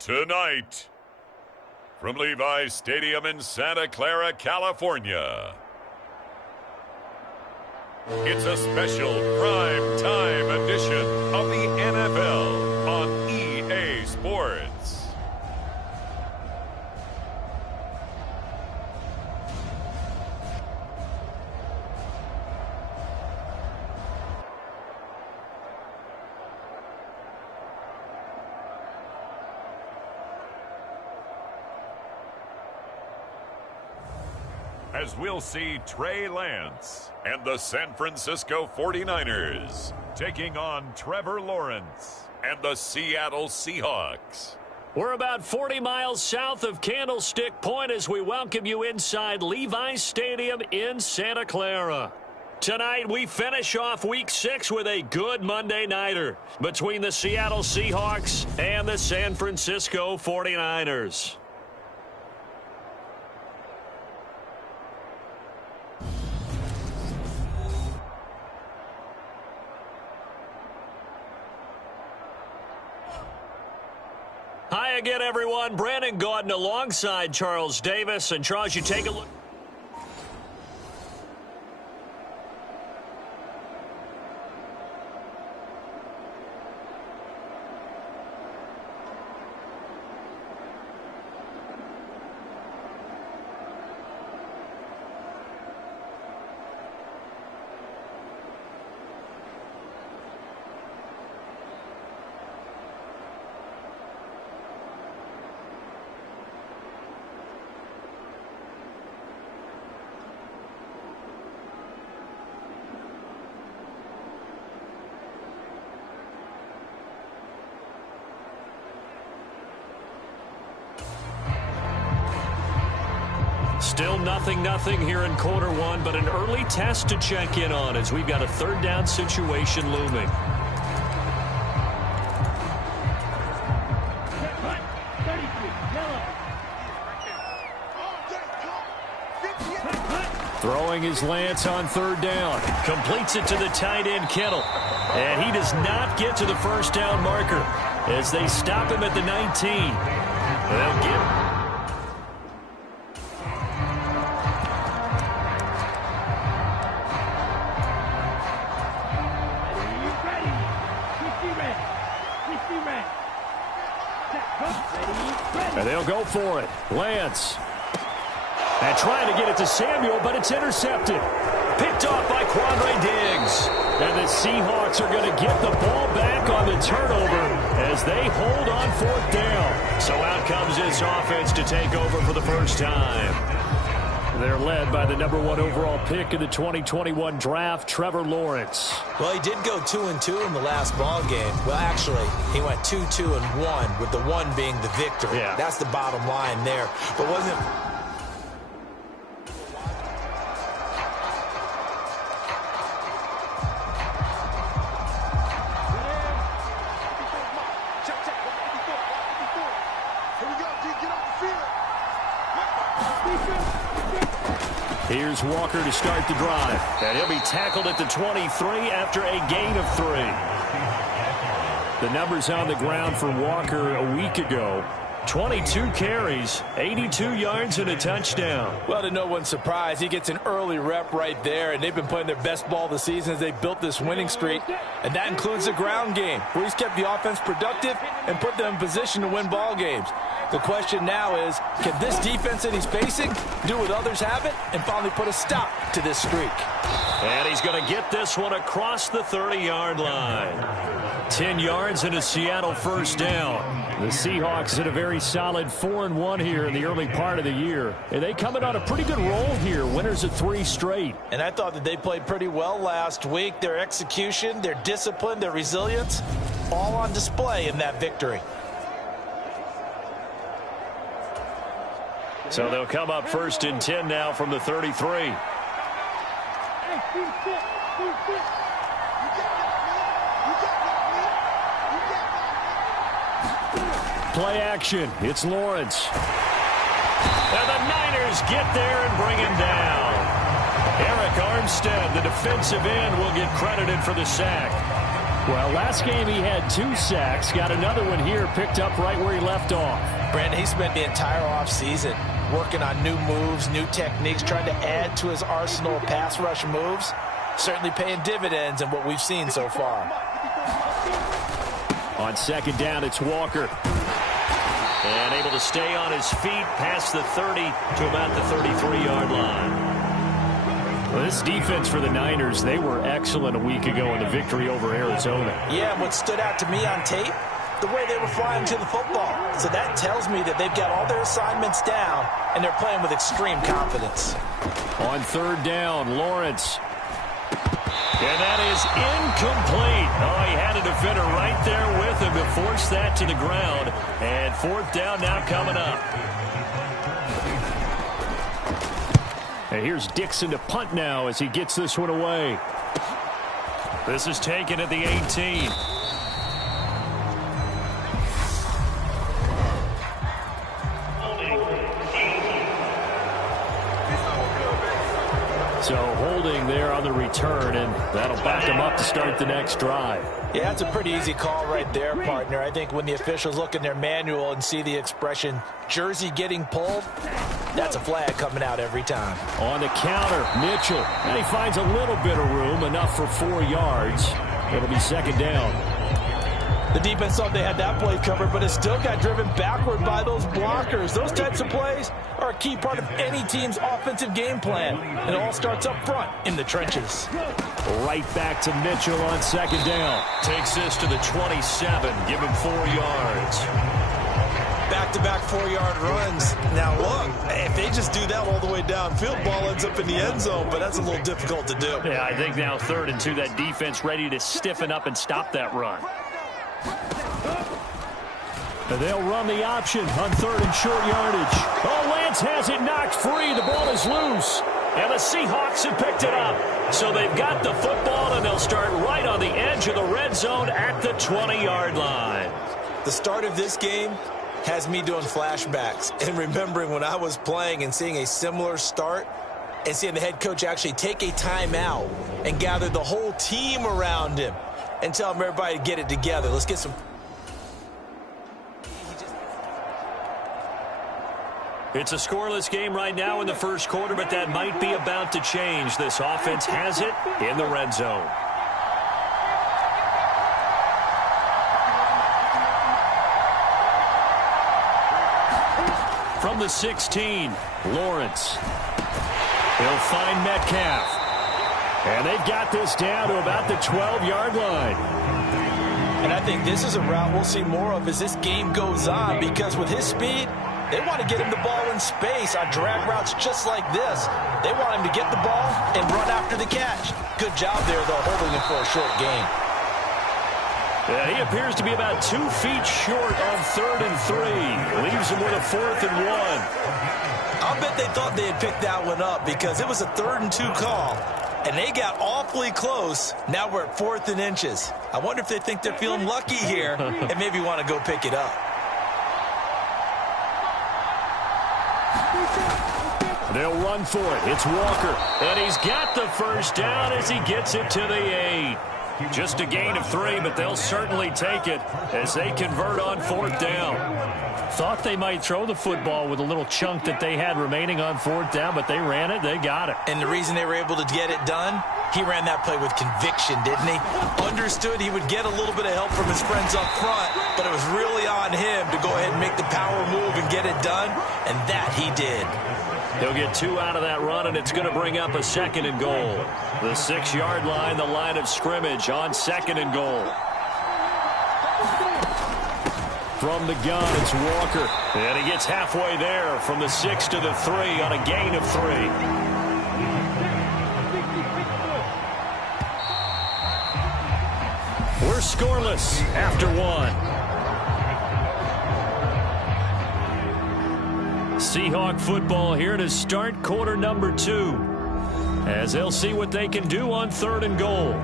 Tonight, from Levi's Stadium in Santa Clara, California, it's a special prime time edition of the NFL on EA Sports. As we'll see Trey Lance and the San Francisco 49ers taking on Trevor Lawrence and the Seattle Seahawks. We're about 40 miles south of Candlestick Point as we welcome you inside Levi's Stadium in Santa Clara. Tonight, we finish off Week 6 with a good Monday nighter between the Seattle Seahawks and the San Francisco 49ers. Hi again, everyone. Brandon Gaudin alongside Charles Davis. And, Charles, you take a look. Still nothing here in quarter one, but an early test to check in on as we've got a third down situation looming. Throwing his Lance on third down. Completes it to the tight end, Kittle. And he does not get to the first down marker as they stop him at the 19. They'll get and they'll go for it. Lance. And trying to get it to Samuel, but it's intercepted. Picked off by Quandre Diggs. And the Seahawks are going to get the ball back on the turnover as they hold on fourth down. So out comes this offense to take over for the first time. They're led by the #1 overall pick in the 2021 draft, Trevor Lawrence. Well, he did go 2-2 in the last ball game. Well, actually, he went 2-2-1, with the one being the victory. Yeah. That's the bottom line there. But wasn't... Here's Walker to start the drive. And he'll be tackled at the 23 after a gain of 3. The numbers on the ground for Walker a week ago. 22 carries, 82 yards, and a touchdown. Well, to no one's surprise, he gets an early rep right there, and they've been playing their best ball this season as they built this winning streak. And that includes the ground game, where he's kept the offense productive and put them in position to win ball games. The question now is, can this defense that he's facing do what others haven't and finally put a stop to this streak? And he's going to get this one across the 30-yard line. 10 yards and a Seattle first down. The Seahawks in a very solid 4-1 here in the early part of the year. And they come in on a pretty good roll here, winners of 3 straight. And I thought that they played pretty well last week. Their execution, their discipline, their resilience, all on display in that victory. So they'll come up 1st and 10 now from the 33. Play action. It's Lawrence. And the Niners get there and bring him down. Eric Armstead, the defensive end, will get credited for the sack. Well, last game he had 2 sacks. Got another one here, picked up right where he left off. Brandon, he spent the entire offseason working on new moves, new techniques, trying to add to his arsenal of pass rush moves. Certainly paying dividends in what we've seen so far. On second down, it's Walker. And able to stay on his feet past the 30 to about the 33-yard line. Well, this defense for the Niners, they were excellent a week ago in the victory over Arizona. Yeah, what stood out to me on tape, the way they were flying to the football. So that tells me that they've got all their assignments down, and they're playing with extreme confidence. On third down, Lawrence. And that is incomplete. Oh, he had a defender right there with him to force that to the ground. And fourth down now coming up. And here's Dixon to punt now as he gets this one away. This is taken at the 18. So holding there on the return, and that'll back him up to start the next drive. Yeah, that's a pretty easy call right there, partner. I think when the officials look in their manual and see the expression jersey getting pulled, that's a flag coming out every time. On the counter, Mitchell. And he finds a little bit of room, enough for 4 yards. It'll be second down. The defense thought they had that play covered, but it still got driven backward by those blockers. Those types of plays are a key part of any team's offensive game plan. It all starts up front in the trenches. Right back to Mitchell on second down. Takes this to the 27. Give him 4 yards. Back-to-back 4-yard runs. Now, look, if they just do that all the way downfield, ball ends up in the end zone, but that's a little difficult to do. Yeah, I think now 3rd and 2, that defense ready to stiffen up and stop that run. And they'll run the option on 3rd and short yardage. Oh, Lance has it knocked free. The ball is loose. And the Seahawks have picked it up. So they've got the football, and they'll start right on the edge of the red zone at the 20-yard line. The start of this game has me doing flashbacks and remembering when I was playing and seeing a similar start and seeing the head coach actually take a timeout and gather the whole team around him and tell him everybody to get it together. Let's get some. It's a scoreless game right now in the first quarter, but that might be about to change. This offense has it in the red zone. From the 16, Lawrence. He'll find Metcalf. And they've got this down to about the 12-yard line. And I think this is a route we'll see more of as this game goes on, because with his speed, they want to get him the ball in space on drag routes just like this. They want him to get the ball and run after the catch. Good job there, though, holding him for a short gain. Yeah, he appears to be about 2 feet short on 3rd and 3. Leaves him with a 4th and 1. I'll bet they thought they had picked that one up because it was a 3rd and 2 call, and they got awfully close. Now we're at 4th and inches. I wonder if they think they're feeling lucky here and maybe want to go pick it up. They'll run for it. It's Walker. And he's got the first down as he gets it to the 8. Just a gain of 3, but they'll certainly take it as they convert on 4th down. Thought they might throw the football with a little chunk that they had remaining on 4th down, but they ran it. They got it. And the reason they were able to get it done, he ran that play with conviction, didn't he? Understood he would get a little bit of help from his friends up front, but it was really on him to go ahead and make the power move and get it done, and that he did. He'll get 2 out of that run, and it's going to bring up a 2nd and goal. The 6-yard line, the line of scrimmage on 2nd and goal. From the gun, it's Walker. And he gets halfway there from the 6 to the 3 on a gain of 3. We're scoreless after 1. Seahawk football here to start quarter number 2, as they'll see what they can do on 3rd and goal.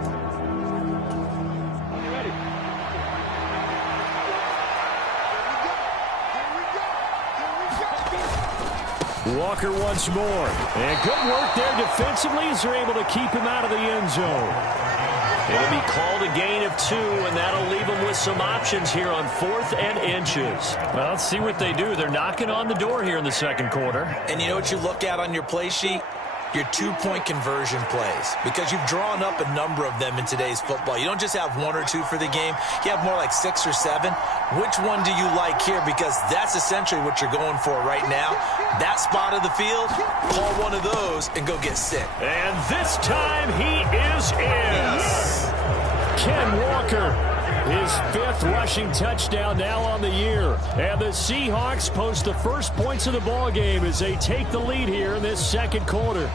Walker once more. And good work there defensively as they're able to keep him out of the end zone. It'll be called a gain of 2, and that'll leave them with some options here on 4th and inches. Well, let's see what they do. They're knocking on the door here in the second quarter. And you know what you look at on your play sheet? Your 2-point conversion plays, because you've drawn up a number of them in today's football. You don't just have 1 or 2 for the game. You have more like 6 or 7. Which one do you like here? Because that's essentially what you're going for right now. That spot of the field, call one of those and go get sick. And this time he is in. Ken Walker, his 5th rushing touchdown now on the year. And the Seahawks post the first points of the ballgame as they take the lead here in this second quarter.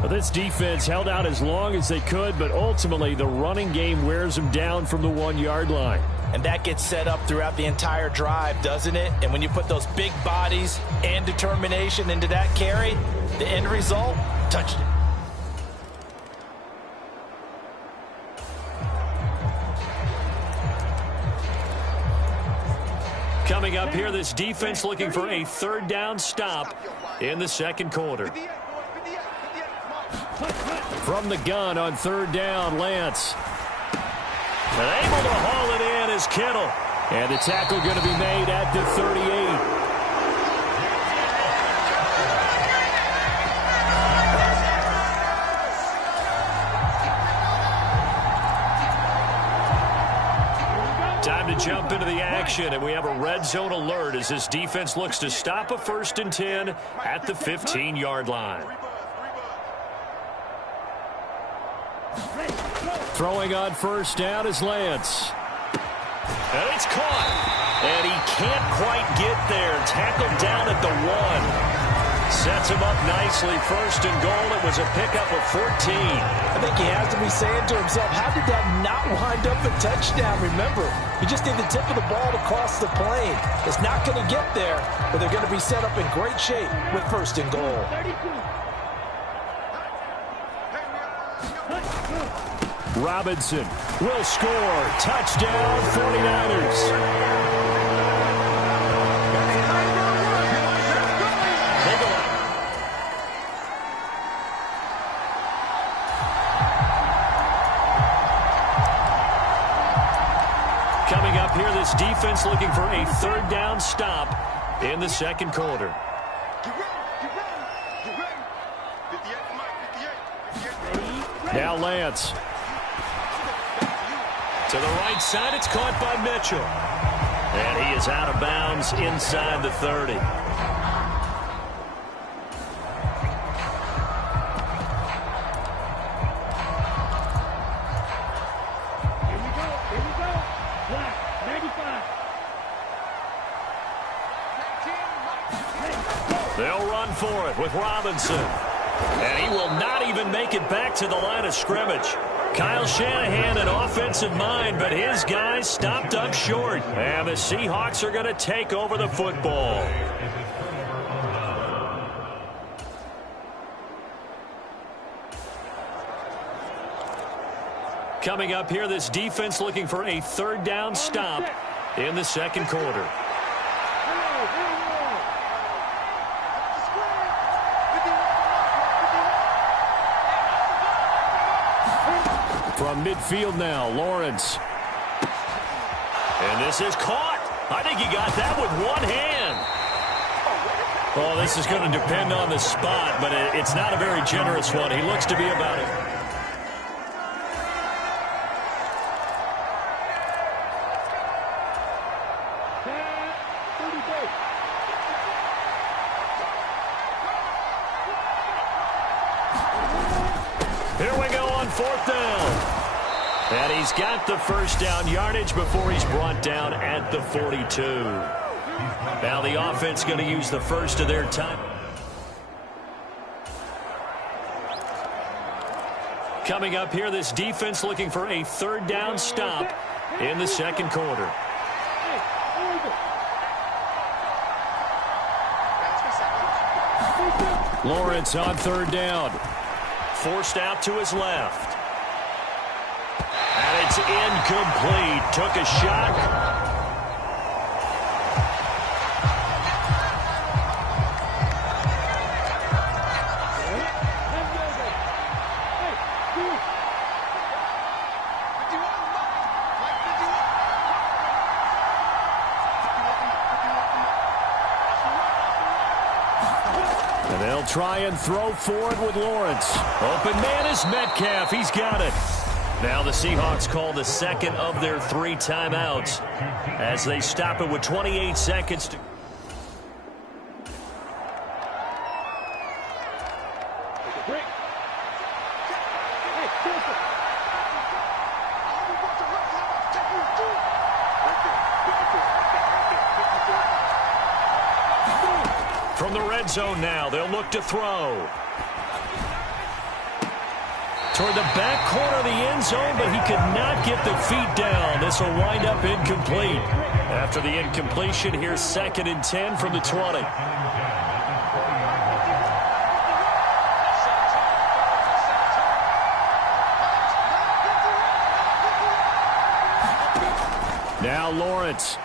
Well, this defense held out as long as they could, but ultimately the running game wears them down from the 1-yard line. And that gets set up throughout the entire drive, doesn't it? And when you put those big bodies and determination into that carry, the end result, touchdown. Coming up here, this defense looking for a 3rd down stop in the second quarter. From the gun on 3rd down, Lance. And able to haul it in is Kittle. And the tackle going to be made at the 38. Time to jump into the action, and we have a red zone alert as this defense looks to stop a 1st and 10 at the 15-yard line. Throwing on 1st down is Lance. And it's caught. And he can't quite get there. Tackled down at the 1. Sets him up nicely. 1st and goal. It was a pickup of 14. I think he has to be saying to himself, how did that not wind up a touchdown? Remember, you just need the tip of the ball to cross the plane. It's not going to get there, but they're going to be set up in great shape with 1st and goal. Robinson will score. Touchdown, 49ers. Coming up here, this defense looking for a 3rd down stop in the second quarter. Now Lance. To the right side, it's caught by Mitchell. And he is out of bounds inside the 30. They'll run for it with Robinson. And he will not even make it back to the line of scrimmage. Kyle Shanahan, an offensive mind, but his guys stopped up short. And the Seahawks are going to take over the football. Coming up here, this defense looking for a 3rd down stop in the second quarter. From midfield now, Lawrence. And this is caught. I think he got that with one hand. Oh, this is going to depend on the spot, but it's not a very generous one. He looks to be about it. Here we go on 4th down. And he's got the 1st down yardage before he's brought down at the 42. Now the offense going to use the first of their time. Coming up here, this defense looking for a 3rd down stop in the second quarter. Lawrence on 3rd down. Forced out to his left. And it's incomplete. Took a shot. And they'll try and throw for it with Lawrence. Open man is Metcalf. He's got it. Now the Seahawks call the second of their 3 timeouts as they stop it with 28 seconds to... From the red zone now, they'll look to throw. Toward the back corner of the end zone, but he could not get the feet down. This will wind up incomplete. After the incompletion, here's 2nd and 10 from the 20. Now Lawrence.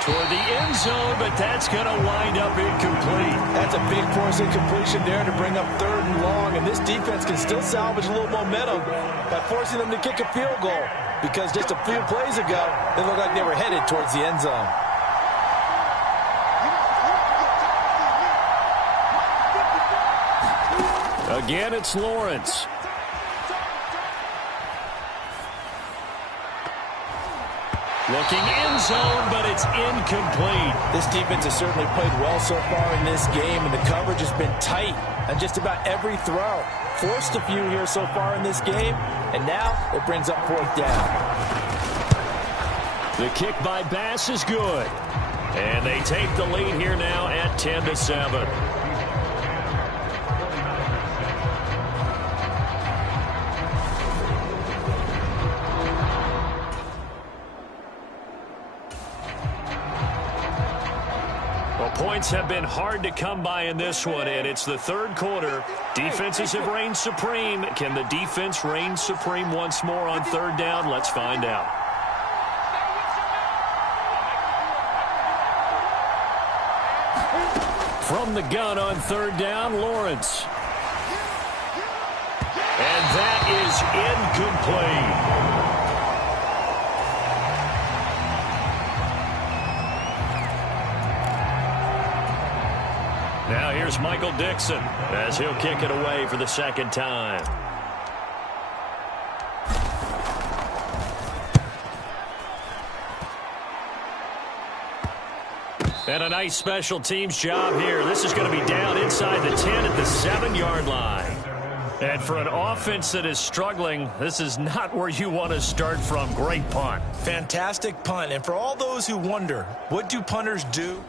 Toward the end zone, but that's going to wind up incomplete. That's a big force incompletion there to bring up 3rd and long, and this defense can still salvage a little momentum by forcing them to kick a field goal, because just a few plays ago, they looked like they were headed towards the end zone. Again, it's Lawrence. Looking end zone, but it's incomplete. This defense has certainly played well so far in this game, and the coverage has been tight on just about every throw. Forced a few here so far in this game, and now it brings up 4th down. The kick by Bass is good. And they take the lead here now at 10-7. Points have been hard to come by in this one, and it's the 3rd quarter. Defenses have reigned supreme. Can the defense reign supreme once more on 3rd down? Let's find out. From the gun on 3rd down, Lawrence. And that is incomplete. Now here's Michael Dixon as he'll kick it away for the 2nd time. And a nice special teams job here. This is going to be down inside the 10 at the 7-yard line. And for an offense that is struggling, this is not where you want to start from. Great punt. Fantastic punt. And for all those who wonder, what do punters do?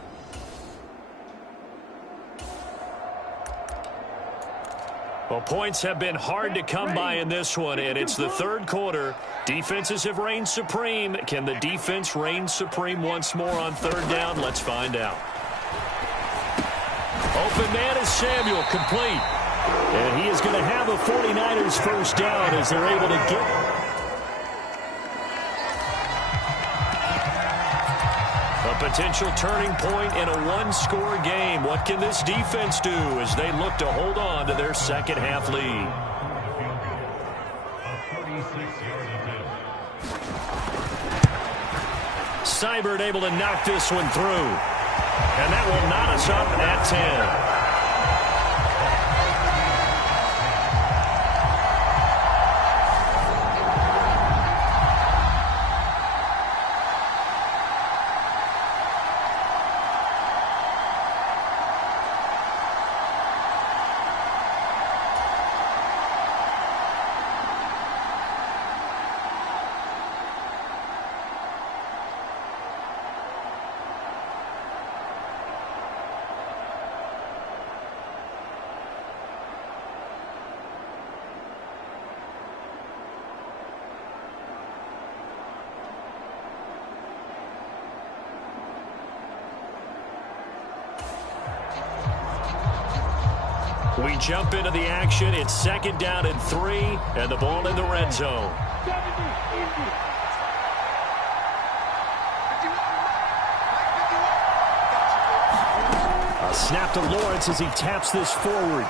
Well, points have been hard to come by in this one, and it's the 3rd quarter. Defenses have reigned supreme. Can the defense reign supreme once more on 3rd down? Let's find out. Open man is Samuel, complete. And he is going to have a 49ers 1st down as they're able to get... potential turning point in a 1-score game. What can this defense do as they look to hold on to their 2nd half lead? Seibert able to knock this one through. And that will knot us up at 10. We jump into the action. It's 2nd down and 3, and the ball in the red zone. A snap to Lawrence as he taps this forward.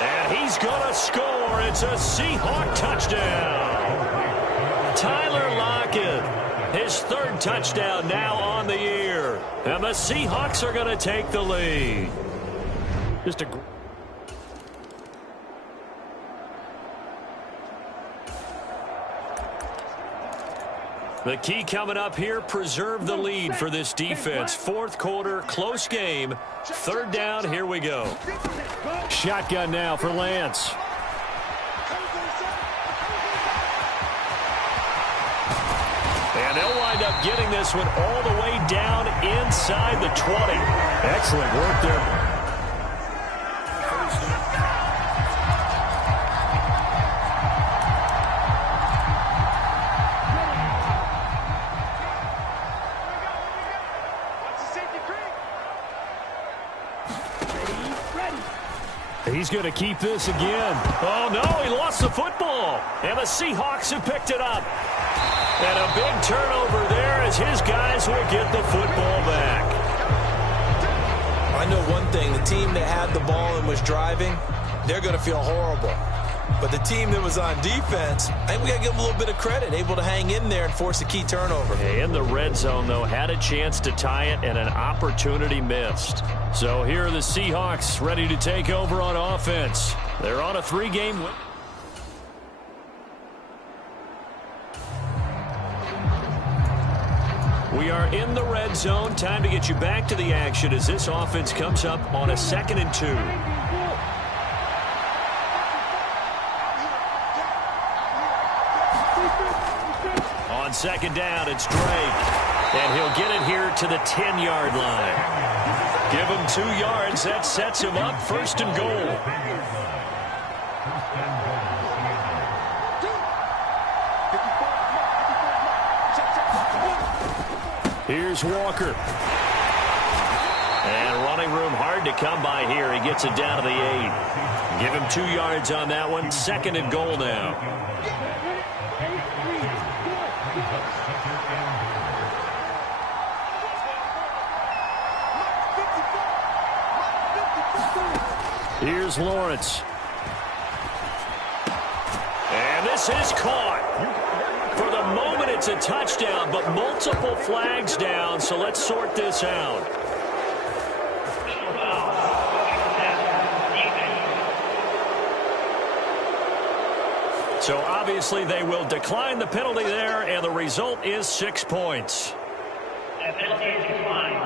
And he's going to score. It's a Seahawk touchdown. Tyler Lockett, his 3rd touchdown now on the year. And the Seahawks are going to take the lead. The key coming up here, preserve the lead for this defense. Fourth quarter, close game. Third down, here we go. Shotgun now for Lance. And they'll wind up getting this one all the way down inside the 20. Excellent work there. He's going to keep this again. Oh, no, he lost the football. And the Seahawks have picked it up. And a big turnover there as his guys will get the football back. I know one thing. The team that had the ball and was driving, they're going to feel horrible. But the team that was on defense, I think we got to give them a little bit of credit, able to hang in there and force a key turnover. In the red zone, though, had a chance to tie it and an opportunity missed. So here are the Seahawks ready to take over on offense. They're on a 3-game win. We are in the red zone. Time to get you back to the action as this offense comes up on a 2nd and 2. On 2nd down, it's Drake. And he'll get it here to the 10-yard line. Give him 2 yards. That sets him up 1st and goal. Here's Walker. And running room hard to come by here. He gets it down to the 8. Give him 2 yards on that one. 2nd and goal now. Here's Lawrence. And this is caught. For the moment, it's a touchdown, but multiple flags down, so let's sort this out. So obviously they will decline the penalty there, and the result is 6 points. The penalty is declined.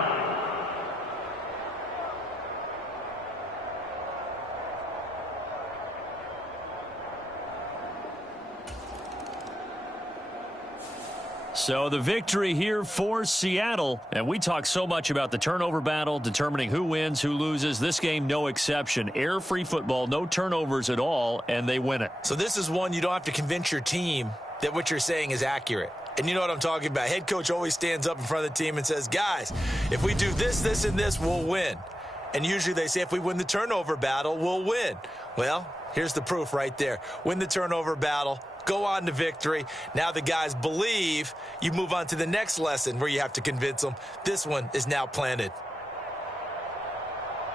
So the victory here for Seattle. And we talk so much about the turnover battle, determining who wins, who loses. This game, no exception. Air-free football, no turnovers at all, and they win it. So this is one you don't have to convince your team that what you're saying is accurate. And you know what I'm talking about. Head coach always stands up in front of the team and says, guys, if we do this, this, and this, we'll win. And usually they say if we win the turnover battle, we'll win. Well, here's the proof right there. Win the turnover battle. Go on to victory. Now the guys believe. You move on to the next lesson where you have to convince them. This one is now planted.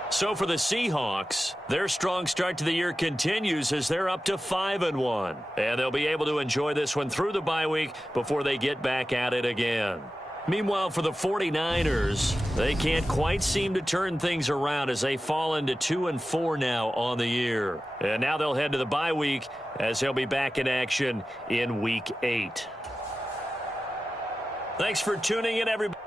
So for the Seahawks, their strong start to the year continues as they're up to 5-1. And they'll be able to enjoy this one through the bye week before they get back at it again. Meanwhile, for the 49ers, they can't quite seem to turn things around as they fall into 2-4 now on the year. And now they'll head to the bye week as they'll be back in action in Week 8. Thanks for tuning in, everybody.